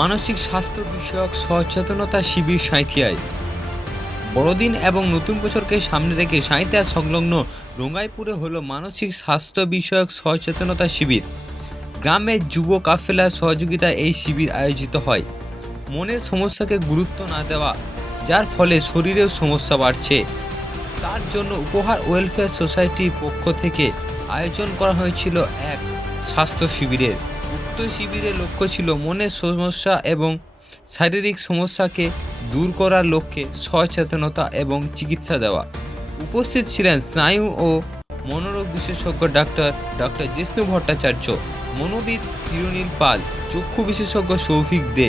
মানসিক স্বাস্থ্য বিষয়ক সচেতনতা শিবির সাঁইথিয়ায়। বড়দিন এবং নতুন বছরকে সামনে রেখে সাঁইথিয়া সংলগ্ন রঙ্গাইপুরে হলো মানসিক স্বাস্থ্য বিষয়ক সচেতনতা শিবির। গ্রামের যুব কাফেলার সহযোগিতায় এই শিবির আয়োজিত হয়। মনের সমস্যাকে গুরুত্ব না দেওয়া, যার ফলে শরীরেও সমস্যা বাড়ছে, তার জন্য উপহার ওয়েলফেয়ার সোসাইটির পক্ষ থেকে আয়োজন করা হয়েছিল এক স্বাস্থ্য শিবিরের। উক্ত শিবিরের লক্ষ্য ছিল মনের সমস্যা এবং শারীরিক সমস্যাকে দূর করার লক্ষ্যে সচেতনতা এবং চিকিৎসা দেওয়া। উপস্থিত ছিলেন স্নায়ু ও মনোরোগ বিশেষজ্ঞ ডক্টর জিষ্ণু ভট্টাচার্য, মনোবিদ তিরুনীল পাল, চক্ষু বিশেষজ্ঞ সৌভিক দে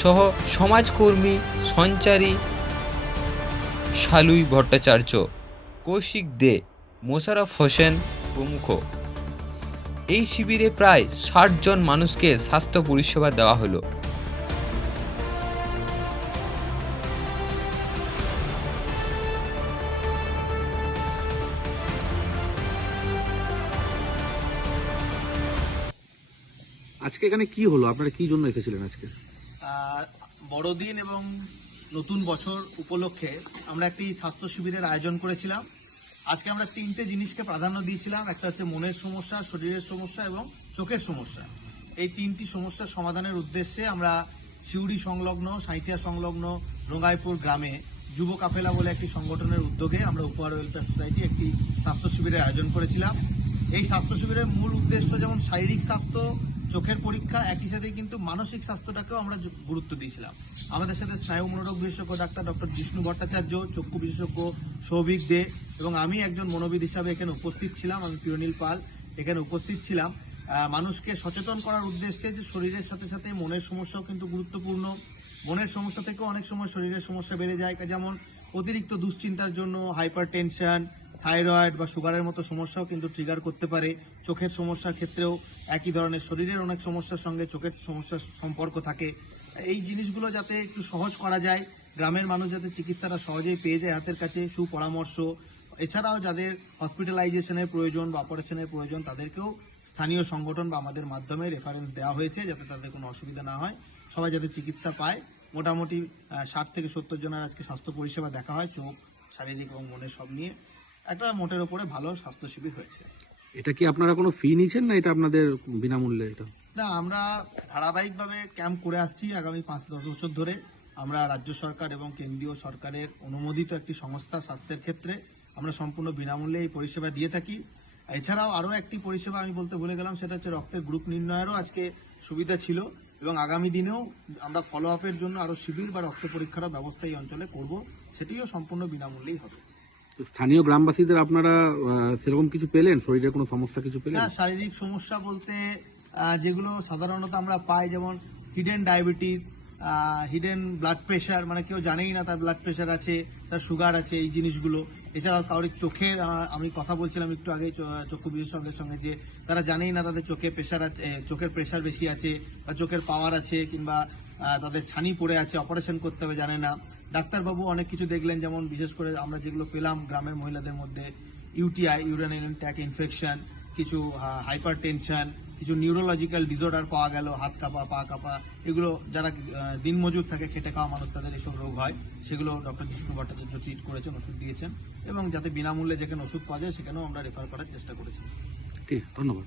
সহ সমাজকর্মী সঞ্চারী শালুই ভট্টাচার্য, কৌশিক দে, মোশাররফ হোসেন প্রমুখ। এই শিবিরে প্রায় ৬০ জন মানুষকে স্বাস্থ্য পরিষেবা দেওয়া হলো। আজকে এখানে কি হলো? আপনারা কি জন্য এসেছিলেন আজকে? বড়দিন এবং নতুন বছর উপলক্ষে আমরা একটি স্বাস্থ্য শিবিরের আয়োজন করেছিলাম। আজকে আমরা তিনটে জিনিসকে প্রাধান্য দিয়েছিলাম। একটা হচ্ছে মনের সমস্যা, শরীরের সমস্যা এবং চোখের সমস্যা। এই তিনটি সমস্যার সমাধানের উদ্দেশ্যে আমরা সিউড়ি সংলগ্ন, সাঁইথিয়া সংলগ্ন রঙ্গাইপুর গ্রামে যুব কাফেলা বলে একটি সংগঠনের উদ্যোগে আমরা উপহার ওয়েলফেয়ার সোসাইটি একটি স্বাস্থ্য শিবিরের আয়োজন করেছিলাম। এই স্বাস্থ্য শিবিরের মূল উদ্দেশ্য যেমন শারীরিক স্বাস্থ্য, চোখের পরীক্ষা, একই সাথে কিন্তু মানসিক স্বাস্থ্যটাকেও আমরা গুরুত্ব দিয়েছিলাম। আমাদের সাথে স্নায়ু মনোরোগ বিশেষজ্ঞ ডক্টর জিষ্ণু ভট্টাচার্য, চক্ষু বিশেষজ্ঞ সৌভিক দে এবং আমি একজন মনোবিদ হিসাবে এখানে উপস্থিত ছিলাম। আমি তিরুনীল পাল এখানে উপস্থিত ছিলাম মানুষকে সচেতন করার উদ্দেশ্যে যে শরীরের সাথে সাথে মনের সমস্যাও কিন্তু গুরুত্বপূর্ণ। মনের সমস্যা থেকেও অনেক সময় শরীরের সমস্যা বেড়ে যায়, যেমন অতিরিক্ত দুশ্চিন্তার জন্য হাইপার টেনশন, থাইরয়েড বা সুগারের মতো সমস্যাও কিন্তু ট্রিগার করতে পারে। চোখের সমস্যার ক্ষেত্রেও একই ধরনের শরীরের অনেক সমস্যার সঙ্গে চোখের সমস্যার সম্পর্ক থাকে। এই জিনিসগুলো যাতে একটু সহজ করা যায়, গ্রামের মানুষ যাতে চিকিৎসাটা সহজেই পেয়ে যায় হাতের কাছে, সুপরামর্শ, এছাড়াও যাদের হসপিটালাইজেশনের প্রয়োজন বা অপারেশনের প্রয়োজন তাদেরকেও স্থানীয় সংগঠন বা আমাদের মাধ্যমে রেফারেন্স দেওয়া হয়েছে যাতে তাদের কোনো অসুবিধা না হয়, সবাই যাতে চিকিৎসা পায়। মোটামুটি ৬০ থেকে ৭০ জনের আজকে স্বাস্থ্য পরিষেবা দেখা হয়, চোখ, শারীরিক এবং মনের সব নিয়ে একটা মোটের ওপরে ভালো স্বাস্থ্য শিবির হয়েছে। এটা কি আপনারা কোনো ফি নিয়েছেন না এটা আপনাদের বিনামূল্যে? এটা না, আমরা ধারাবাহিকভাবে ক্যাম্প করে আসছি আগামী ৫-১০ বছর ধরে। আমরা রাজ্য সরকার এবং কেন্দ্রীয় সরকারের অনুমোদিত একটি সংস্থা। স্বাস্থ্যের ক্ষেত্রে আমরা সম্পূর্ণ বিনামূল্যে এই পরিষেবা দিয়ে থাকি। এছাড়াও আরও একটি পরিষেবা আমি বলতে ভুলে গেলাম, সেটা হচ্ছে রক্তের গ্রুপ নির্ণয়েরও আজকে সুবিধা ছিল এবং আগামী দিনেও আমরা ফলো আপের জন্য আরও শিবির বা রক্ত পরীক্ষারও ব্যবস্থা এই অঞ্চলে করব, সেটিও সম্পূর্ণ বিনামূল্যেই হবে। স্থানীয় গ্রামবাসীদের আপনারা সেরকম কিছু পেলেন? শরীরের কোনো সমস্যা কিছু পেলেন? হ্যাঁ, শারীরিক সমস্যা বলতে যেগুলো সাধারণত আমরা পাই, যেমন hidden diabetes, hidden blood pressure, মানে কেউ জানেই না তার ব্লাড প্রেশার আছে, তার সুগার আছে, এই জিনিসগুলো। এছাড়াও কারোর চোখের, আমি কথা বলছিলাম একটু আগে চক্ষু বিশেষজ্ঞের সঙ্গে, যে তারা জানেই না তাদের চোখে প্রেশার আছে, চোখের প্রেশার বেশি আছে বা চোখের পাওয়ার আছে, কিংবা তাদের ছানি পড়ে আছে, অপারেশন করতে হবে জানে না। ডাক্তারবাবু অনেক কিছু দেখলেন, যেমন বিশেষ করে আমরা যেগুলো পেলাম গ্রামের মহিলাদের মধ্যে ইউটিআই, ইউরিনারি ট্র্যাক্ট ইনফেকশন, কিছু হাইপার টেনশন, কিছু নিউরোলজিক্যাল ডিসঅর্ডার পাওয়া গেল, হাত কাঁপা, পা কাঁপা, এগুলো যারা দিনমজুর থাকে, খেটে খাওয়া মানুষ, তাদের এসব রোগ হয়, সেগুলো ডক্টর জিষ্ণু ভট্টাচার্য ট্রিট করেছেন, ওষুধ দিয়েছেন এবং যাতে বিনামূল্যে যেখানে ওষুধ পাওয়া যায় সেখানেও আমরা রেফার করার চেষ্টা করেছি। ঠিক, ধন্যবাদ।